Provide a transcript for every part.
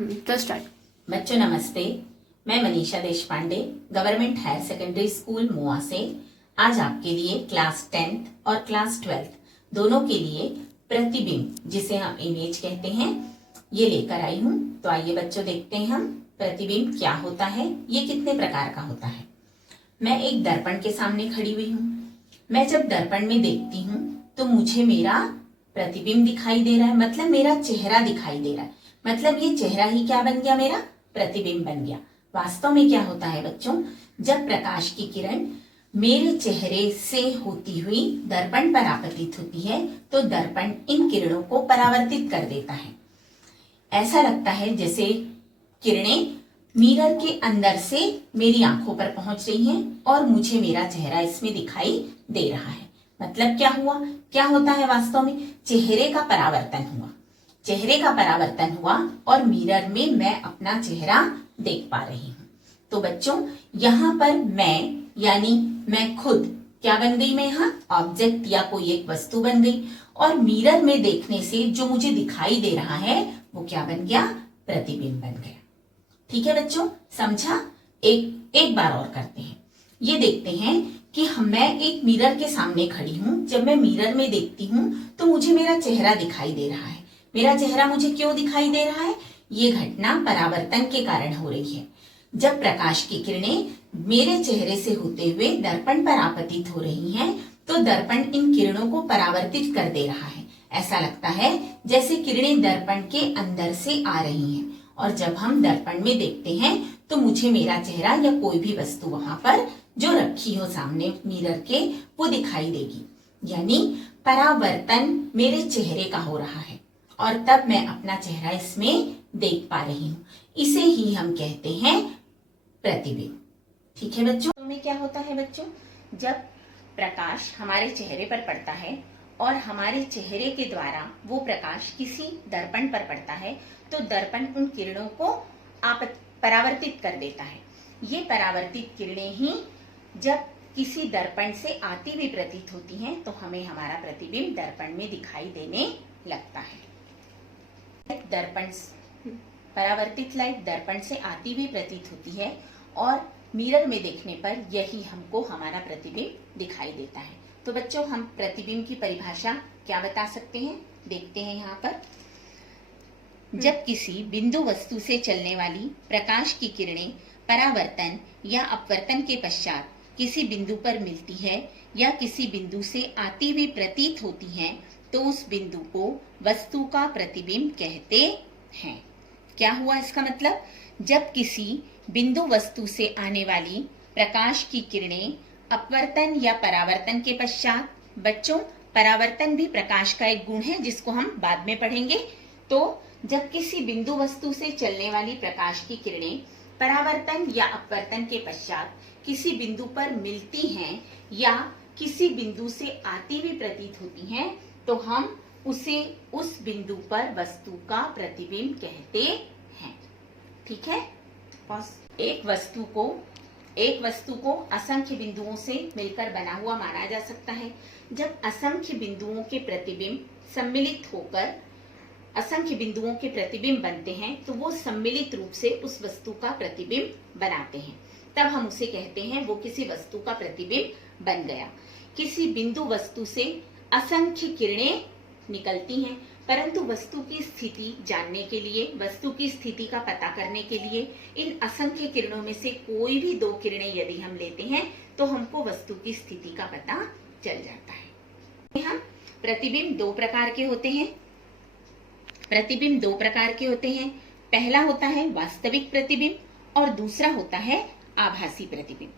तो स्टार्ट। बच्चों नमस्ते। मैं Manisha Deshpande government higher secondary school मुआ से आज आपके लिए क्लास 10th और क्लास 12th दोनों के लिए प्रतिबिंब, जिसे हम इमेज कहते हैं, ये लेकर आई हूँ। तो आइए बच्चों देखते हैं हम प्रतिबिंब क्या होता है, ये कितने प्रकार का होता है। मैं एक दर्पण के सामने खड़ी हुई हूँ। मैं जब दर्पण में देखती हूँ तो मुझे मेरा प्रतिबिंब दिखाई दे रहा है, मतलब मेरा चेहरा दिखाई दे रहा है। मतलब ये चेहरा ही क्या बन गया, मेरा प्रतिबिंब बन गया। वास्तव में क्या होता है बच्चों, जब प्रकाश की किरण मेरे चेहरे से होती हुई दर्पण पर आपतित होती है तो दर्पण इन किरणों को परावर्तित कर देता है। ऐसा लगता है जैसे किरणें मिरर के अंदर से मेरी आंखों पर पहुंच रही हैं और मुझे मेरा चेहरा इसमें दिखाई दे रहा है। मतलब क्या हुआ, क्या होता है वास्तव में, चेहरे का परावर्तन हुआ। चेहरे का परावर्तन हुआ और मिरर में मैं अपना चेहरा देख पा रही हूँ। तो बच्चों यहाँ पर मैं यानी मैं खुद क्या बन गई, मैं यहाँ ऑब्जेक्ट या कोई एक वस्तु बन गई और मिरर में देखने से जो मुझे दिखाई दे रहा है वो क्या बन गया, प्रतिबिंब बन गया। ठीक है बच्चों, समझा। एक बार और करते हैं। ये देखते हैं कि मैं एक मिरर के सामने खड़ी हूँ। जब मैं मिरर में देखती हूँ तो मुझे मेरा चेहरा दिखाई दे रहा है। मेरा चेहरा मुझे क्यों दिखाई दे रहा है, ये घटना परावर्तन के कारण हो रही है। जब प्रकाश की किरणें मेरे चेहरे से होते हुए दर्पण पर आपतित हो रही हैं तो दर्पण इन किरणों को परावर्तित कर दे रहा है। ऐसा लगता है जैसे किरणें दर्पण के अंदर से आ रही हैं और जब हम दर्पण में देखते हैं तो मुझे मेरा चेहरा या कोई भी वस्तु वहां पर जो रखी हो सामने मिरर के वो दिखाई देगी। यानी परावर्तन मेरे चेहरे का हो रहा है और तब मैं अपना चेहरा इसमें देख पा रही हूँ। इसे ही हम कहते हैं प्रतिबिंब। ठीक है बच्चों, तो में क्या होता है बच्चों, जब प्रकाश हमारे चेहरे पर पड़ता है और हमारे चेहरे के द्वारा वो प्रकाश किसी दर्पण पर पड़ता है तो दर्पण उन किरणों को परावर्तित कर देता है। ये परावर्तित किरणें ही जब किसी दर्पण से आती हुई प्रतीत होती हैं तो हमें हमारा प्रतिबिंब दर्पण में दिखाई देने लगता है। दर्पण परावर्तित लाइट दर्पण से आती हुई प्रतीत होती है और मिरर में देखने पर यही हमको हमारा प्रतिबिंब दिखाई देता है। तो बच्चों हम प्रतिबिंब की परिभाषा क्या बता सकते हैं, देखते हैं यहाँ पर। जब किसी बिंदु वस्तु से चलने वाली प्रकाश की किरणें परावर्तन या अपवर्तन के पश्चात किसी बिंदु पर मिलती है या किसी बिंदु से आती हुई प्रतीत होती हैं तो उस बिंदु को वस्तु का प्रतिबिंब कहते हैं। क्या हुआ इसका मतलब, जब किसी बिंदु वस्तु से आने वाली प्रकाश की किरणें अपवर्तन या परावर्तन के पश्चात, बच्चों परावर्तन भी प्रकाश का एक गुण है जिसको हम बाद में पढ़ेंगे। तो जब किसी बिंदु वस्तु से चलने वाली प्रकाश की किरणें परावर्तन या अपवर्तन के पश्चात किसी बिंदु पर मिलती हैं या किसी बिंदु से आती हुई प्रतीत होती हैं तो हम उसे उस बिंदु पर वस्तु का प्रतिबिंब कहते हैं। ठीक है। एक वस्तु को असंख्य बिंदुओं से मिलकर बना हुआ माना जा सकता है। जब असंख्य बिंदुओं के प्रतिबिंब सम्मिलित होकर असंख्य बिंदुओं के प्रतिबिंब बनते हैं तो वो सम्मिलित रूप से उस वस्तु का प्रतिबिंब बनाते हैं, तब हम उसे कहते हैं वो किसी वस्तु का प्रतिबिंब बन गया। किसी बिंदु वस्तु से असंख्य किरणें निकलती हैं, परंतु वस्तु की स्थिति जानने के लिए, वस्तु की स्थिति का पता करने के लिए इन असंख्य किरणों में से कोई भी दो किरणें यदि हम लेते हैं तो हमको वस्तु की स्थिति का पता चल जाता है। हम प्रतिबिंब दो प्रकार के होते हैं। प्रतिबिंब दो प्रकार के होते हैं। पहला होता है वास्तविक प्रतिबिंब और दूसरा होता है आभासी प्रतिबिंब।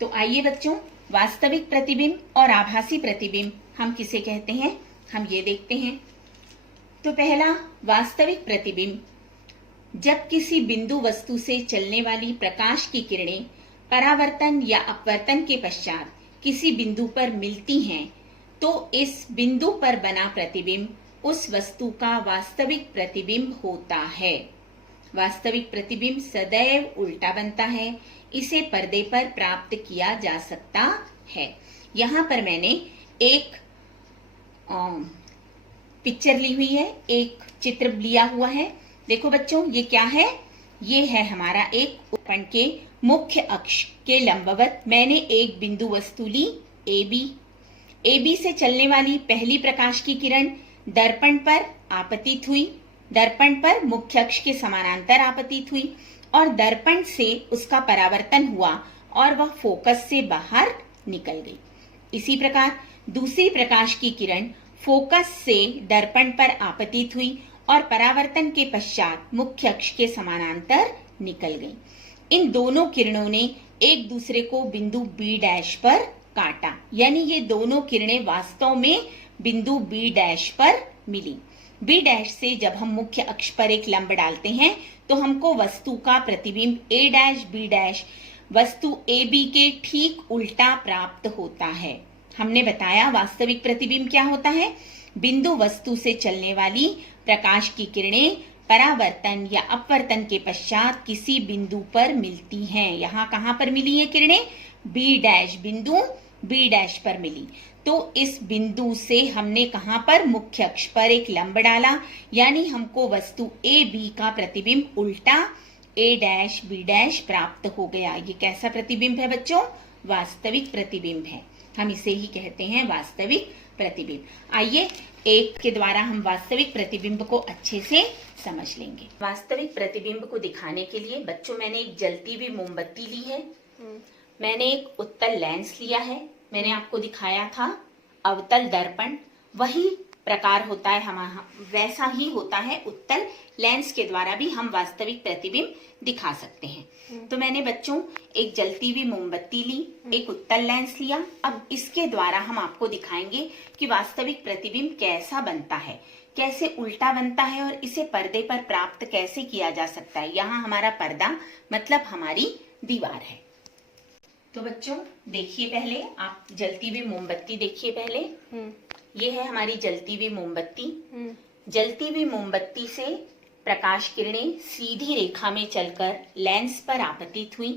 तो आइए बच्चों, वास्तविक प्रतिबिंब और आभासी प्रतिबिंब हम किसे कहते हैं, हम ये देखते हैं। तो पहला वास्तविक प्रतिबिंब, जब किसी बिंदु वस्तु से चलने वाली प्रकाश की किरणें परावर्तन या अपवर्तन के पश्चात किसी बिंदु पर मिलती हैं तो इस बिंदु पर बना प्रतिबिंब उस वस्तु का वास्तविक प्रतिबिंब होता है। वास्तविक प्रतिबिंब सदैव उल्टा बनता है, इसे पर्दे पर प्राप्त किया जा सकता है। यहाँ पर मैंने एक पिक्चर ली हुई है, एक चित्र लिया हुआ है देखो बच्चों, ये क्या है? ये है हमारा एक दर्पण के मुख्य अक्ष के लंबवत मैंने एक बिंदु वस्तु ली ए बी से चलने वाली पहली प्रकाश की किरण दर्पण पर आपतित हुई, दर्पण पर मुख्य अक्ष के समानांतर आपतित हुई और दर्पण से उसका परावर्तन हुआ और वह फोकस से बाहर निकल गई। इसी प्रकार दूसरी प्रकाश की किरण फोकस से दर्पण पर आपतित हुई और परावर्तन के पश्चात मुख्य अक्ष के समानांतर निकल गई। इन दोनों किरणों ने एक दूसरे को बिंदु बी डैश पर काटा, यानी ये दोनों किरणें वास्तव में बिंदु बी डैश पर मिली। बी डैश से जब हम मुख्य अक्ष पर एक लंब डालते हैं तो हमको वस्तु का प्रतिबिंब ए डैश बी डैश वस्तु ए बी के ठीक उल्टा प्राप्त होता है। हमने बताया वास्तविक प्रतिबिंब क्या होता है? बिंदु वस्तु से चलने वाली प्रकाश की किरणें परावर्तन या अपवर्तन के पश्चात किसी बिंदु पर मिलती हैं। यहाँ कहाँ पर मिली ये किरणें? बी डैश, बिंदु बी डैश पर मिली। तो इस बिंदु से हमने कहाँ पर? मुख्य अक्ष पर एक लंब डाला, यानी हमको वस्तु ए बी का प्रतिबिंब उल्टा ए डैश बी डैश प्राप्त हो गया। ये कैसा प्रतिबिंब है बच्चों? वास्तविक प्रतिबिंब है। हम इसे ही कहते हैं वास्तविक प्रतिबिंब। आइए एक के द्वारा हम वास्तविक प्रतिबिंब को अच्छे से समझ लेंगे। वास्तविक प्रतिबिंब को दिखाने के लिए बच्चों मैंने एक जलती हुई मोमबत्ती ली है, मैंने एक उत्तल लेंस लिया है, मैंने आपको दिखाया था अवतल दर्पण, वही प्रकार होता है हमारा, वैसा ही होता है उत्तल लेंस के द्वारा भी हम वास्तविक प्रतिबिंब दिखा सकते हैं। तो मैंने बच्चों एक जलती हुई मोमबत्ती ली, एक उत्तल लेंस लिया। अब इसके द्वारा हम आपको दिखाएंगे कि वास्तविक प्रतिबिंब कैसा बनता है, कैसे उल्टा बनता है और इसे पर्दे पर प्राप्त कैसे किया जा सकता है। यहाँ हमारा पर्दा मतलब हमारी दीवार है। तो बच्चों देखिए, पहले आप जलती हुई मोमबत्ती देखिए। पहले ये है हमारी जलती हुई मोमबत्ती। जलती हुई मोमबत्ती से प्रकाश किरणें सीधी रेखा में चलकर लेंस पर आपतित हुई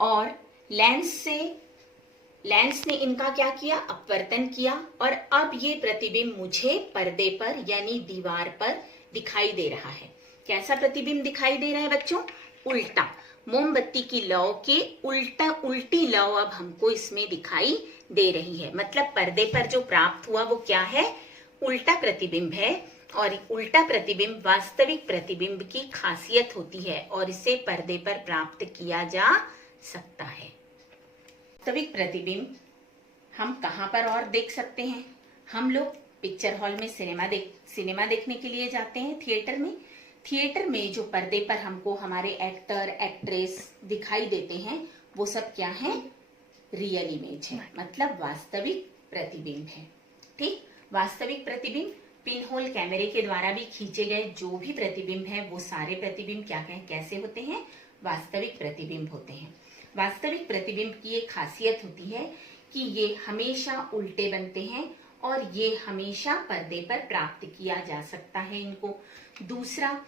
और लेंस ने इनका क्या किया? अपवर्तन किया और अब ये प्रतिबिंब मुझे पर्दे पर यानी दीवार पर दिखाई दे रहा है। कैसा प्रतिबिंब दिखाई दे रहा है बच्चों? उल्टा। मोमबत्ती की लौ के उल्टी लौ अब हमको इसमें दिखाई दे रही है। मतलब पर्दे पर जो प्राप्त हुआ वो क्या है? उल्टा प्रतिबिंब है। और उल्टा प्रतिबिंब वास्तविक प्रतिबिंब की खासियत होती है और इसे पर्दे पर प्राप्त किया जा सकता है। वास्तविक प्रतिबिंब हम कहाँ पर और देख सकते हैं? हम लोग पिक्चर हॉल में सिनेमा देखने के लिए जाते हैं, थिएटर में जो पर्दे पर हमको हमारे एक्टर एक्ट्रेस दिखाई देते हैं वो सब क्या है? रियल इमेज है, मतलब वास्तविक प्रतिबिंब है। ठीक, वास्तविक प्रतिबिंब पिन होल कैमरे के द्वारा भी खींचे गए जो भी प्रतिबिंब है वो सारे प्रतिबिंब क्या कहें कैसे होते हैं? वास्तविक प्रतिबिंब होते हैं। वास्तविक प्रतिबिंब की एक खासियत होती है कि ये हमेशा उल्टे बनते हैं और ये हमेशा पर्दे पर प्राप्त किया जा सकता है इनको। दूसरा,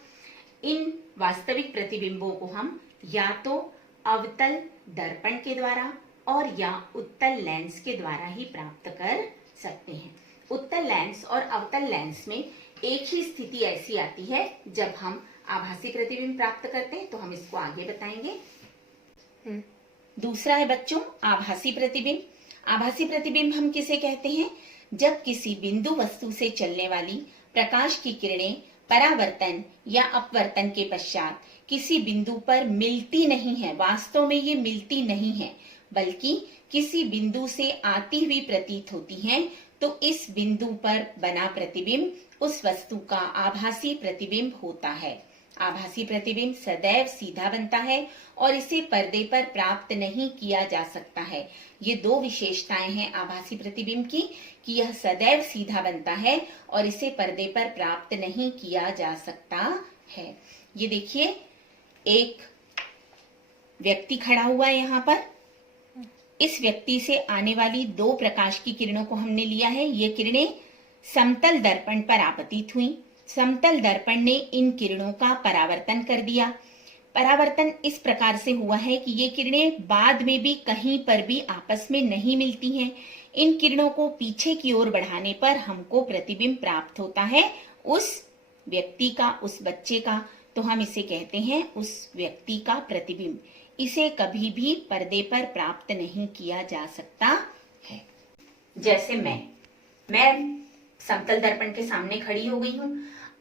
इन वास्तविक प्रतिबिंबों को हम या तो अवतल दर्पण के द्वारा और या उत्तल लेंस के द्वारा ही प्राप्त कर सकते हैं। उत्तल लेंस और अवतल लेंस में एक ही स्थिति ऐसी आती है जब हम आभासी प्रतिबिंब प्राप्त करते हैं, तो हम इसको आगे बताएंगे। दूसरा है बच्चों आभासी प्रतिबिंब। आभासी प्रतिबिंब हम किसे कहते हैं? जब किसी बिंदु वस्तु से चलने वाली प्रकाश की किरणें परावर्तन या अपवर्तन के पश्चात किसी बिंदु पर मिलती नहीं है, वास्तव में ये मिलती नहीं है, बल्कि किसी बिंदु से आती हुई प्रतीत होती हैं, तो इस बिंदु पर बना प्रतिबिंब उस वस्तु का आभासी प्रतिबिंब होता है। आभासी प्रतिबिंब सदैव सीधा बनता है और इसे पर्दे पर प्राप्त नहीं किया जा सकता है। ये दो विशेषताएं हैं आभासी प्रतिबिंब की कि यह सदैव सीधा बनता है और इसे पर्दे पर प्राप्त नहीं किया जा सकता है। ये देखिए, एक व्यक्ति खड़ा हुआ है यहाँ पर। इस व्यक्ति से आने वाली दो प्रकाश की किरणों को हमने लिया है। ये किरणें समतल दर्पण पर आपतित हुई। समतल दर्पण ने इन किरणों का परावर्तन कर दिया। परावर्तन इस प्रकार से हुआ है कि ये किरणें बाद में भी कहीं पर भी आपस में नहीं मिलती हैं। इन किरणों को पीछे की ओर बढ़ाने पर हमको प्रतिबिंब प्राप्त होता है उस व्यक्ति का, उस बच्चे का तो हम इसे कहते हैं उस व्यक्ति का प्रतिबिंब। इसे कभी भी पर्दे पर प्राप्त नहीं किया जा सकता है। जैसे मैं समतल दर्पण के सामने खड़ी हो गई हूं।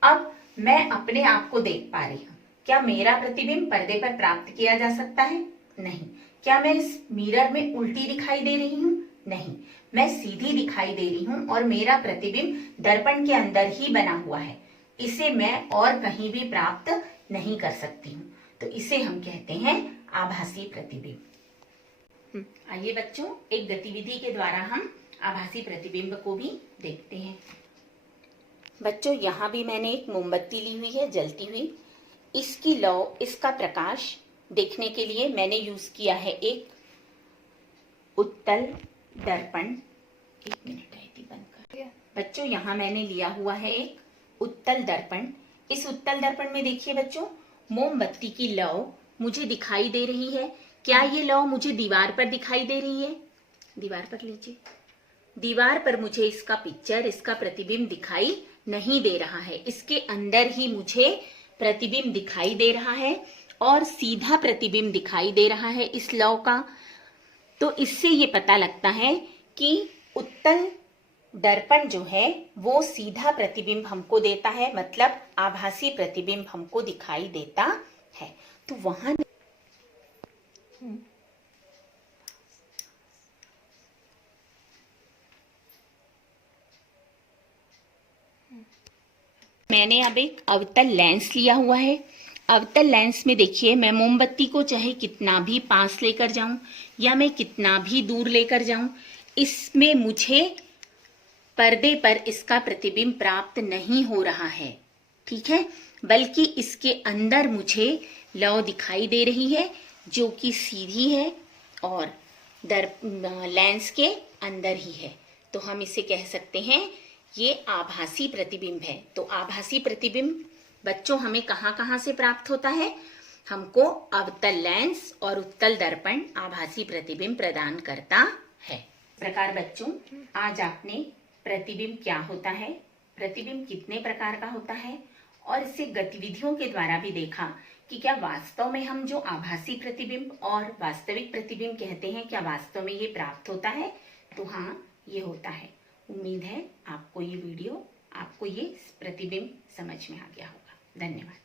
अब मैं अपने आप को देख पा रही हूं। क्या मेरा प्रतिबिंब पर्दे पर प्राप्त किया जा सकता है? नहीं। क्या मैं इस मिरर में उल्टी दिखाई दे रही हूं? नहीं, मैं सीधी दिखाई दे रही हूं और मेरा प्रतिबिंब दर्पण के अंदर ही बना हुआ है। इसे मैं और कहीं भी प्राप्त नहीं कर सकती हूँ। तो इसे हम कहते हैं आभासी प्रतिबिंब। आइए बच्चों, एक गतिविधि के द्वारा हम आभासी प्रतिबिंब को भी देखते हैं। बच्चों, यहाँ भी मैंने एक मोमबत्ती ली हुई है जलती हुई। इसकी लौ, इसका प्रकाश देखने के लिए मैंने यूज किया है एक उत्तल दर्पण। एक मिनट है, बंद कर। बच्चों, यहाँ मैंने लिया हुआ है एक उत्तल दर्पण। इस उत्तल दर्पण में देखिए बच्चों, मोमबत्ती की लौ मुझे दिखाई दे रही है। क्या ये लौ मुझे दीवार पर दिखाई दे रही है? दीवार पर लीजिए। दीवार पर मुझे इसका पिक्चर, इसका प्रतिबिंब दिखाई नहीं दे रहा है। इसके अंदर ही मुझे प्रतिबिंब दिखाई दे रहा है और सीधा प्रतिबिंब दिखाई दे रहा है इस लौ का। तो इससे ये पता लगता है कि उत्तल दर्पण जो है वो सीधा प्रतिबिंब हमको देता है, मतलब आभासी प्रतिबिंब हमको दिखाई देता है। तो वहां मैंने अब एक अवतल लेंस लिया हुआ है। अवतल लेंस में देखिए, मैं मोमबत्ती को चाहे कितना भी पास लेकर जाऊं या मैं कितना भी दूर लेकर जाऊं, इसमें मुझे पर्दे पर इसका प्रतिबिंब प्राप्त नहीं हो रहा है, ठीक है, बल्कि इसके अंदर मुझे लौ दिखाई दे रही है जो कि सीधी है और लेंस के अंदर ही है। तो हम इसे कह सकते हैं ये आभासी प्रतिबिंब है। तो आभासी प्रतिबिंब बच्चों हमें कहाँ से प्राप्त होता है? हमको अवतल लेंस और उत्तल दर्पण आभासी प्रतिबिंब प्रदान करता है। इस प्रकार बच्चों, आज आपने प्रतिबिंब क्या होता है, प्रतिबिंब कितने प्रकार का होता है और इसे गतिविधियों के द्वारा भी देखा कि क्या वास्तव में हम जो आभासी प्रतिबिंब और वास्तविक प्रतिबिंब कहते हैं, क्या वास्तव में ये प्राप्त होता है? तो हाँ, ये होता है। उम्मीद है आपको ये वीडियो, आपको ये प्रतिबिंब समझ में आ गया होगा। धन्यवाद।